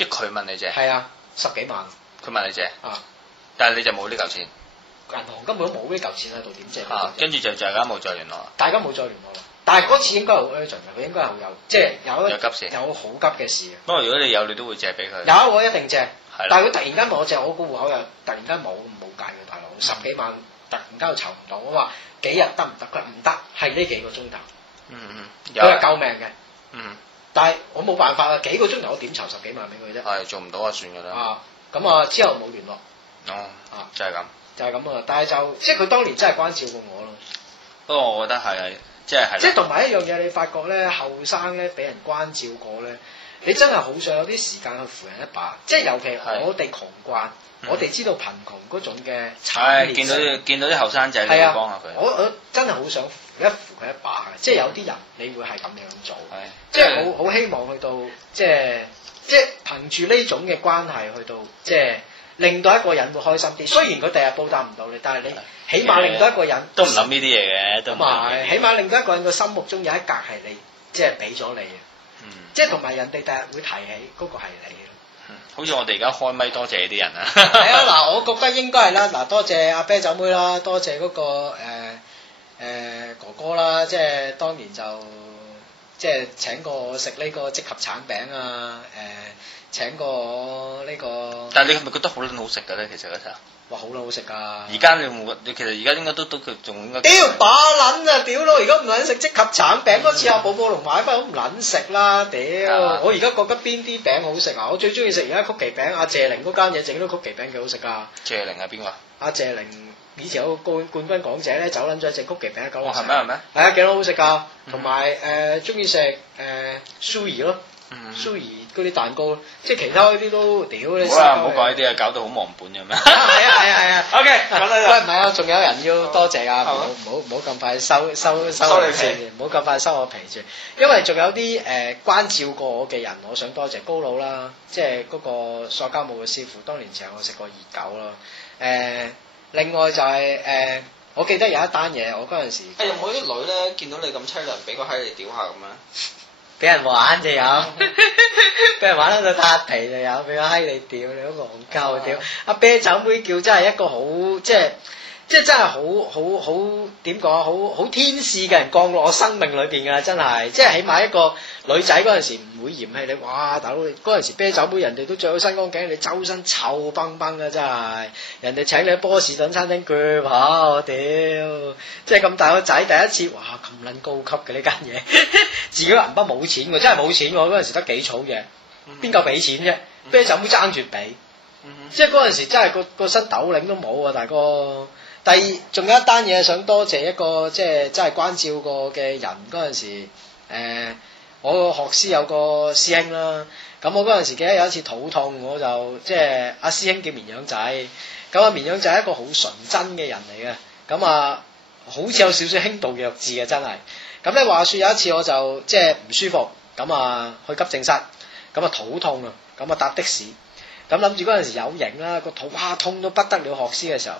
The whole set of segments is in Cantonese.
即係佢問你借，係啊，10幾萬佢問你借，啊，但係你就冇呢嚿錢，銀行根本都冇呢嚿錢喺度點借？跟住就大家冇再聯絡。大家冇再聯絡啦。但係嗰次應該係好 urgent 嘅，佢應該係好有即係有急事，有好急嘅事嘅。不過如果你有，你都會借俾佢。有我一定借，係啦但係佢突然間問我借，我個戶口又突然間冇計嘅大佬，10幾萬突然間又籌唔到，我話幾日得唔得？佢話唔得，係呢幾個鐘頭。佢係救命嘅。但係我冇辦法啦，幾個鐘頭我點籌10幾萬俾佢啫？係做唔到啊，算㗎啦。咁啊之後冇聯絡。就係咁。就係咁啊！但係就即係佢當年真係關照過我咯。不過我覺得係即係同埋一樣嘢，你發覺咧後生咧俾人關照過咧，你真係好想有啲時間去扶人一把。即係尤其我哋窮慣，我哋知道貧窮嗰種嘅慘烈。見到啲後生仔，你要幫下佢。我真係好想扶佢一把嘅。即係有啲人你會係咁樣做，即係好希望去到即係憑住呢種嘅關係去到即係。令到一個人會開心啲，雖然佢第日報答唔到你，但係你起碼令到一個人都唔諗呢啲嘢嘅，都唔係，起碼令到一個人個心目中有一格係你，即係俾咗你嘅，即係同埋人哋第日會提起嗰個係你咯。好似我哋而家開咪多謝啲人啊。係啊，嗱，我覺得應該係啦，嗱，多謝阿啤酒妹啦，多謝嗰個哥哥啦，即係當年就即係請過我食呢個即合橙餅啊，請過我呢個，但係你係咪覺得好撚好食嘅咧？其實嗰時候，哇，好撚好食噶！而家你冇，你其實而家應該都佢仲應該。屌把撚啊！屌咯！而家唔撚食即合橙餅，嗰次阿寶寶龍買翻好唔撚食啦！屌！我而家覺得邊啲餅好食啊？我最中意食而家曲奇餅，阿謝玲嗰間嘢整到曲奇餅幾好食噶。謝玲係邊個？阿謝玲以前有個冠軍港姐咧，走撚咗一隻曲奇餅喺九龍城。係咩係咩？係啊，幾好食噶！同埋中意食蘇兒咯。蘇兒嗰啲蛋糕，即係其他嗰啲都屌你！好啦，唔好講呢啲啊，搞到好忘本咁樣。係啊。OK，講得喂，唔係啊，仲有人要多謝啊！唔好咁快收你皮，唔好咁快收我皮住，因為仲有啲關照過我嘅人，我想多謝高佬啦，即係嗰個塑膠舞嘅師傅，當年請我食過熱狗咯。另外就係我記得有一單嘢，我嗰陣時有冇啲女咧見到你咁凄涼，俾個閪你屌下咁樣？俾人玩就有，俾人玩到撻皮就有，俾個閪你屌，你嗰個戇鳩屌！阿啤酒妹叫真係一個好即係真係好點講好天使嘅人降落我生命裏邊㗎，真係即係起碼一個女仔嗰陣時唔會嫌棄你，哇大佬嗰陣時啤酒妹人哋都着到身光頸，你周身臭崩崩㗎真係，人哋請你喺波士頓餐廳鋸跑，屌！即係咁大個仔第一次，哇咁撚高級嘅呢間嘢，自己銀包冇錢喎，真係冇錢喎，嗰陣時得幾草嘢，邊夠俾錢啫？啤酒妹爭住俾，即係嗰陣時真係個身斗領都冇啊大哥！第二，仲有一單嘢想多謝一個即係真係關照過嘅人嗰陣時，我個學師有個師兄啦，咁我嗰陣時記得有一次肚痛，我就即係阿師兄叫綿羊仔，咁阿綿羊仔係一個好純真嘅人嚟嘅，咁啊好似有少少輕度弱智嘅真係，咁咧話說有一次我就即係唔舒服，咁啊去急症室，咁啊肚痛啊，咁啊搭的士，咁諗住嗰陣時有型啦，個肚哇痛到不得了，學師嘅時候。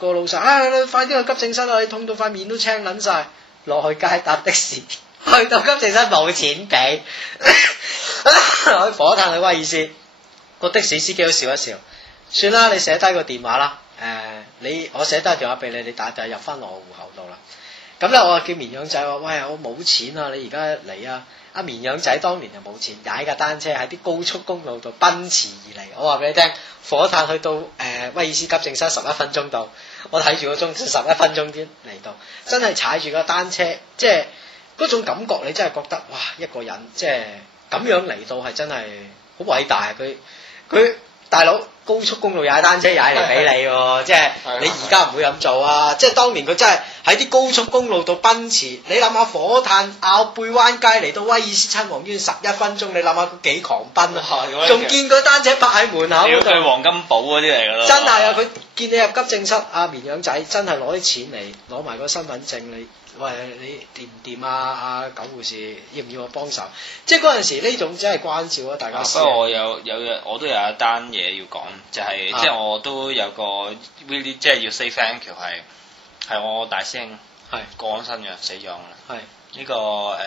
個老細你快啲去急症室啊！你痛到塊面都青撚晒，落去街搭的士，去到急症室冇錢俾，我火炭你威意思，個的士司機都笑一笑，算啦，你寫低個電話啦，我寫低個電話俾你，你打就入翻落我戶口度啦。咁咧我叫綿羊仔話：喂，我冇錢啊！你而家嚟啊！阿綿羊仔當年就冇錢，踩架單車喺啲高速公路度奔馳而嚟。我話俾你聽，火炭去到威爾斯急症室11分鐘到，我睇住個鐘11分鐘先嚟到，真係踩住個單車，即係嗰種感覺，你真係覺得哇！一個人即係咁樣嚟到係真係好偉大。佢大佬高速公路踩單車踩嚟俾你喎，即係你而家唔會咁做啊！即係當年佢真係喺啲高速公路度奔馳，你諗下火炭坳背灣街嚟到威爾斯親王醫院11分鐘，你諗下佢幾狂奔啊！仲見佢單車泊喺門口嗰度，佢黃金寶嗰啲嚟㗎咯。真係啊！佢見你入急症室，阿綿羊仔真係攞啲錢嚟，攞埋個身份證你。喂，你掂唔掂啊？阿狗護士要唔要我幫手？即係嗰陣時呢種真係關照啊！大家。不過我都有一單嘢要講，就係即係我都有個 really 即係要 say thank you 係我大師兄過咗身嘅，死咗啦。係呢個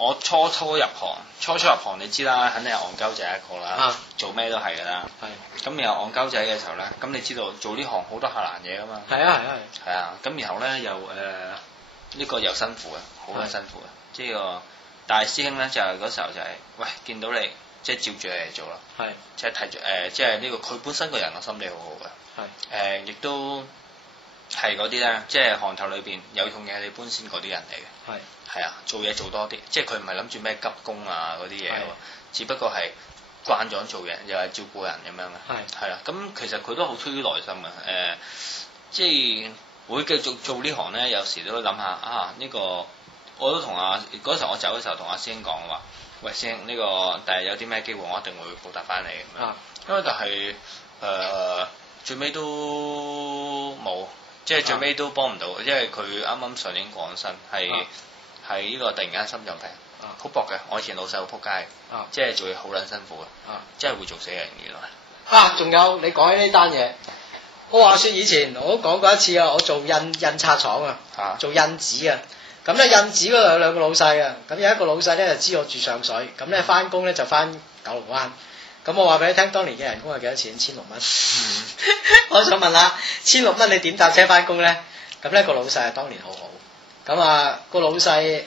我初初入行，你知啦，肯定係戇鳩仔一個啦，做咩都係㗎啦。係。咁然後戇鳩仔嘅時候咧，咁你知道做呢行好多下難嘢㗎嘛。係啊。係啊，咁然後咧又呢個又辛苦嘅，好辛苦嘅，即係個大師兄咧就係嗰時候就係，喂，見到你即係照住你嚟做啦。係。即係睇住即係呢個佢本身個人嘅心理好好嘅。係。亦都。係嗰啲咧，即係行頭裏邊有用嘢你搬先嗰啲人嚟嘅。係啊，做嘢做多啲，即係佢唔係諗住咩急功啊嗰啲嘢，只不過係慣咗做嘢，又係照顧人咁樣嘅。係啦，咁其實佢都好出於內心嘅。即係會繼續做呢行咧，有時都諗下啊，呢個我都同嗰時候我走嘅時候同阿師兄講話，喂師兄，呢個但係有啲咩機會我一定會報答翻你咁樣。因為但係最尾都冇。即係最尾都幫唔到，因為佢啱啱上年過身，係呢個突然間心臟病，好薄嘅。我以前老細好仆街，即係做嘢好撚辛苦嘅，即係會做死人原來。仲有你講起呢單嘢，我話說以前我都講過一次啊，我做印刷廠啊，做印紙啊，咁咧印紙嗰度有兩個老細啊，咁有一個老細咧就知我住上水，咁咧翻工咧就翻九龍灣。咁我話俾你聽，當年嘅人工係幾多錢？1600蚊。我想問下，1600蚊你點搭車翻工咧？咁咧個老細係當年好好。咁個老細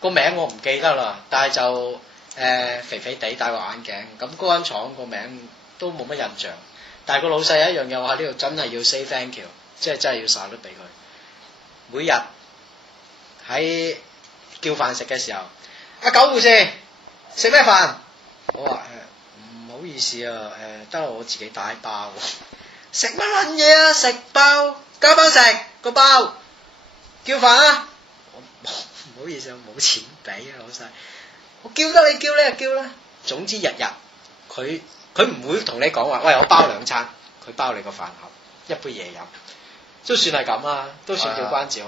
個名我唔記得啦，但係就肥肥地戴個眼鏡。咁嗰間廠個名都冇乜印象。但係個老細有一樣嘢，我喺呢度真係要 say thank you，即係真係要晒得俾佢。每日喺叫飯食嘅時候，阿九護士食咩飯？我話唔好意思啊，得我自己打包。食乜撚嘢啊？食包加包食個包，叫飯啊！唔好意思，我冇錢俾啊，老細。我叫得你叫你就叫啦。總之日日佢唔會同你講話，喂我包2餐，佢包你個飯盒，一杯嘢飲，都算係咁啊，都算叫關照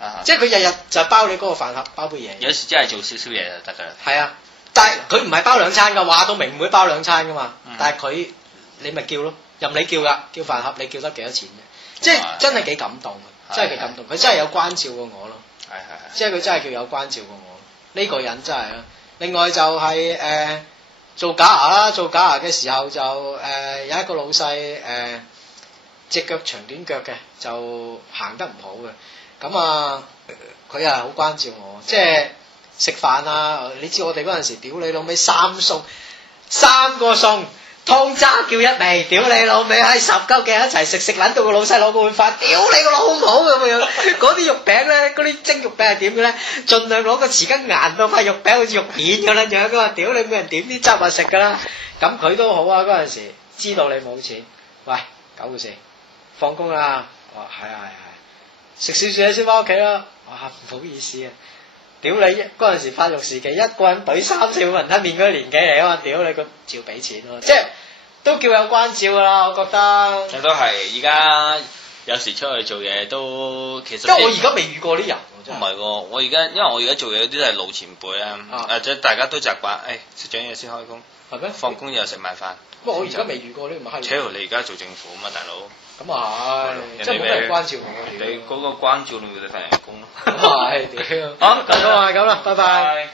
啊。即係佢日日就包你嗰個飯盒，包杯嘢。有時真係做少少嘢就得㗎啦。係啊。但係佢唔係包2餐㗎，話到明唔會包2餐㗎嘛。但係你咪叫咯，任你叫㗎，叫飯盒你叫得幾多錢嘅？即係真係幾感動嘅，真係幾感動。佢真係有關照過我咯。即係佢真係叫有關照過我。呢個人真係啊。另外就係做假牙啦，做假牙嘅時候就有一個老細隻腳長短腳嘅，就行得唔好嘅。咁佢又係好關照我，即係。食飯啊！你知我哋嗰陣時，屌你老味3餸，3個餸，湯渣叫一味，屌你老味喺10鳩嘅一齊食撚到個老細攞個碗飯，屌你個老母咁樣。嗰啲肉餅咧，嗰啲蒸肉餅係點嘅咧？盡量攞個匙羹硬到塊肉餅好似肉片咁樣樣噶嘛，屌你每人點啲汁啊食噶啦。咁佢都好啊，嗰陣時知道你冇錢，喂9個字，放工啦。我話係，食少少嘢先翻屋企啦。哇唔好意思啊。屌你嗰陣時發育時期，一個人懟3、4碗雲吞麵嗰啲年紀嚟啊嘛！屌你個照俾錢咯，即係都叫有關照噶啦，我覺得。其實都係，而家有時出去做嘢都其實。因為我而家未遇過啲人。唔係喎，我而家因為我而家做嘢嗰啲都係老前輩啊，即係大家都習慣，食咗嘢先開工。係咩？放工又食埋飯。不過我而家未遇過呢咁閪。扯你而家做政府啊嘛，大佬。咁啊係，即係冇人關照我。你嗰個關照你咪就份人工咯。咁啊係，屌。好，咁就係咁啦，拜拜。